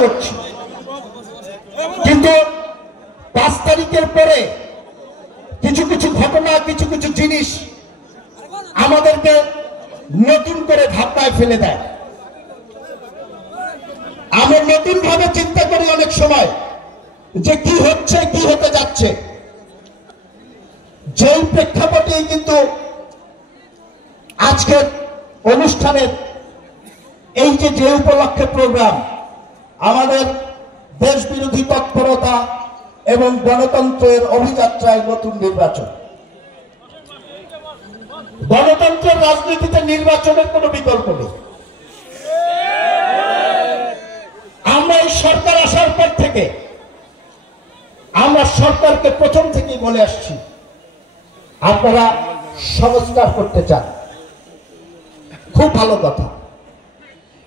করছি, কিন্তু 5 তারিখের পরে কিছু কিছু ঘটনা, কিছু কিছু জিনিস আমাদেরকে নতুন করে ভাবনায় ফেলে দেয়। আমরা নতুন ভাবে চিন্তা করি অনেক সময় যে কি হচ্ছে, কি হতে যাচ্ছে। যেই প্রেক্ষাপটে কিন্তু আজকের অনুষ্ঠানের এই যে উপলক্ষে প্রোগ্রাম, আমাদের দেশ বিরোধী তৎপরতা এবং গণতন্ত্রের অভিযাত্রায় নতুন নির্বাচন। গণতন্ত্রের রাজনীতিতে নির্বাচনের কোনো বিকল্প নেই। আমরা এই সরকার আসার পর থেকে আমরা সরকারকে প্রথম থেকেই বলে আসছি, আপনারা সংস্কার করতে চান, খুব ভালো কথা।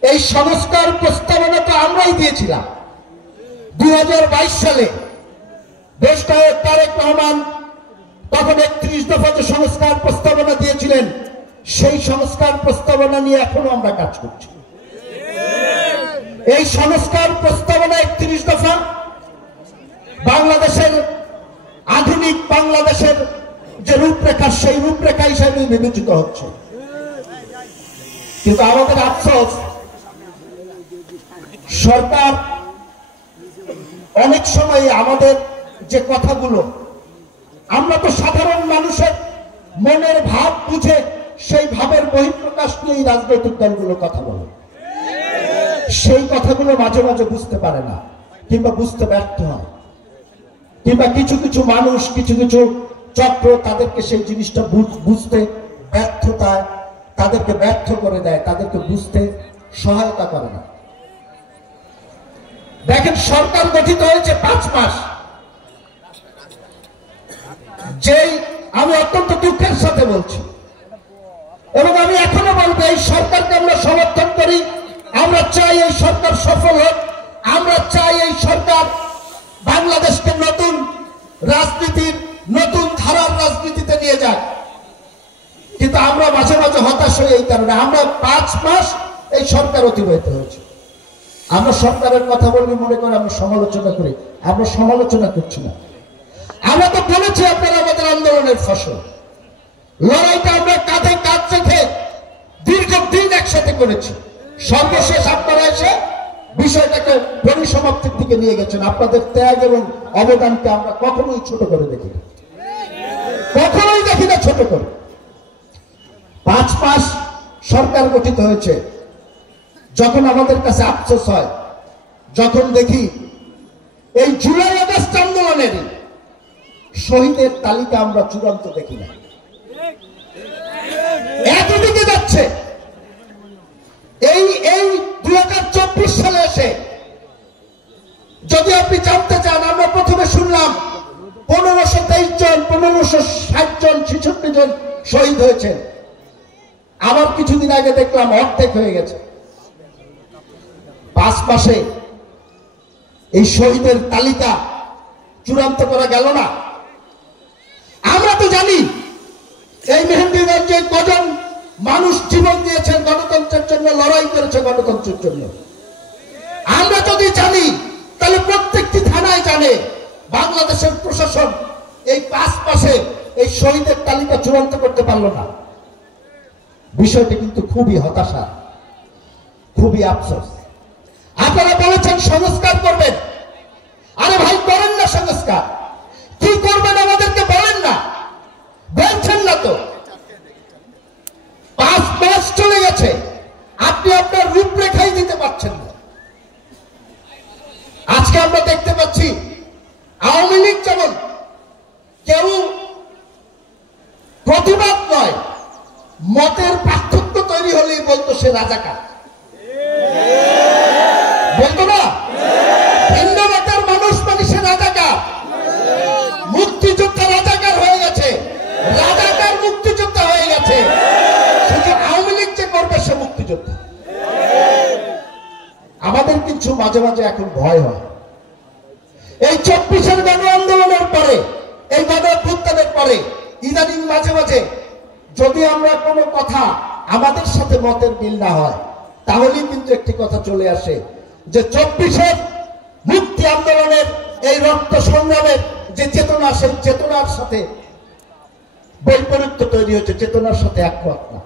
এই সংস্কার প্রস্তাবনা তো আমরাই দিয়েছিলাম 2022 সালে। দেশ নায়ক তারেক রহমান তখন 31 দফা যে সংস্কার প্রস্তাবনা দিয়েছিলেন, সেই সংস্কার প্রস্তাবনা নিয়ে এখনো আমরা কাজ করছি। এই সংস্কার প্রস্তাবনা 31 দফা বাংলাদেশের আধুনিক বাংলাদেশের যে রূপরেখা, সেই রূপরেখা হিসেবে বিবেচিত হচ্ছে। কিন্তু আমাদের আফসোস, সরকার অনেক সময় আমাদের যে কথাগুলো, আমরা তো সাধারণ মানুষের মনের ভাব বুঝে সেই ভাবের বহিঃপ্রকাশ নিয়ে রাজনৈতিক দলগুলো কথা বলে, সেই কথাগুলো মাঝে মাঝে বুঝতে পারে না কিংবা বুঝতে ব্যর্থ হয়, কিংবা কিছু কিছু মানুষ, কিছু কিছু চক্র তাদেরকে সেই জিনিসটা বুঝতে ব্যর্থতায় তাদেরকে ব্যর্থ করে দেয়, তাদেরকে বুঝতে সহায়তা করে না। দেখেন, সরকার গঠিত হয়েছে 5 মাস, যেই আমি অত্যন্ত দুঃখের সাথে বলছি এবং আমি এখনো বলবো, এই সরকারকে আমরা সমর্থন করি। আমরা চাই এই সরকার সফল হোক, আমরা চাই এই সরকার বাংলাদেশকে নতুন রাজনীতির, নতুন ধারার রাজনীতিতে নিয়ে যায়। কিন্তু আমরা মাঝে মাঝে হতাশ হই এই কারণে, আমরা 5 মাস এই সরকার অতিবাহিত হয়েছে। আমরা সরকারের কথা বললে মনে করি আমরা সমালোচনা করি, আমরা সমালোচনা করছি না। আমরা তো বলেছি আপনারা আমাদের আন্দোলনের ফসল, লড়াইটা আমরা কাঁধে কাঁধ রেখে দীর্ঘদিন একসাথে করেছি। সর্বশেষ আপনারা এসে বিষয়টাকে পরিসমাপ্তির দিকে নিয়ে গেছেন। আপনাদের ত্যাগ এবং অবদানকে আমরা কখনোই ছোট করে দেখি না, কখনোই দেখি না ছোট করে। 5 মাস সরকার গঠিত হয়েছে, যখন আমাদের কাছে আফসোস হয়, যখন দেখি এই জুলাই আগস্ট আন্দোলনের শহীদের তালিকা আমরা চূড়ান্ত দেখি না, একদিকে যাচ্ছে। এই 2024 সালে এসে যদি আপনি জানতে চান, আমরা প্রথমে শুনলাম 1523 জন, 1560 জন, 66 জন শহীদ হয়েছেন। আবার কিছুদিন আগে দেখলাম অর্ধেক হয়ে গেছে। 5 মাসে এই শহীদের তালিকা চূড়ান্ত করা গেল না। আমরা তো জানি এই মেহেন্দিগঞ্জে কজন মানুষ জীবন দিয়েছেন গণতন্ত্রের জন্য, লড়াই করেছে গণতন্ত্রের জন্য। আমরা যদি জানি, তাহলে প্রত্যেকটি থানায় জানে বাংলাদেশের প্রশাসন এই 5 মাসে এই শহীদের তালিকা চূড়ান্ত করতে পারল না। বিষয়টি কিন্তু খুবই হতাশা, খুবই আফসোস। আপনারা বলেছেন সংস্কার করবেন, আরে ভাই করেন না সংস্কার। কি করবেন আমাদেরকে বলেন না, বলছেন না তো। 5 মাস চলে গেছে, আপনি আপনার রূপরেখাই দিতে পারছেন না। আজকে আমরা দেখতে পাচ্ছি আওয়ামী লীগ যেমন কেউ প্রতিবাদ নয়, মতের পার্থক্য তৈরি হলেই বলতো সে রাজাকার, বলতো না ভিন্ন মতের মানুষ মানে সে রাজাকার। মুক্তিযোদ্ধা রাজাকার হয়ে গেছে, রাজাকার মুক্তিযোদ্ধা হয়ে গেছে। শুধু আওয়ামী লীগ যে করবে সে মুক্তিযোদ্ধা। আমাদের কিছু মাঝে মাঝে এখন ভয় হয়, এই 24-এর গণ আন্দোলনের পরে, এই গণ অভ্যুত্থানের পরে ইদানিং মাঝে মাঝে যদি আমরা কোনো কথা আমাদের সাথে মতের মিল না হয়, তাহলেই কিন্তু একটি কথা চলে আসে যে 24-এর মুক্তি আন্দোলনের এই রক্ত সংগ্রামের যে চেতনা, সেই চেতনার সাথে বৈপরীত্য তৈরি হচ্ছে, চেতনার সাথে একমত না।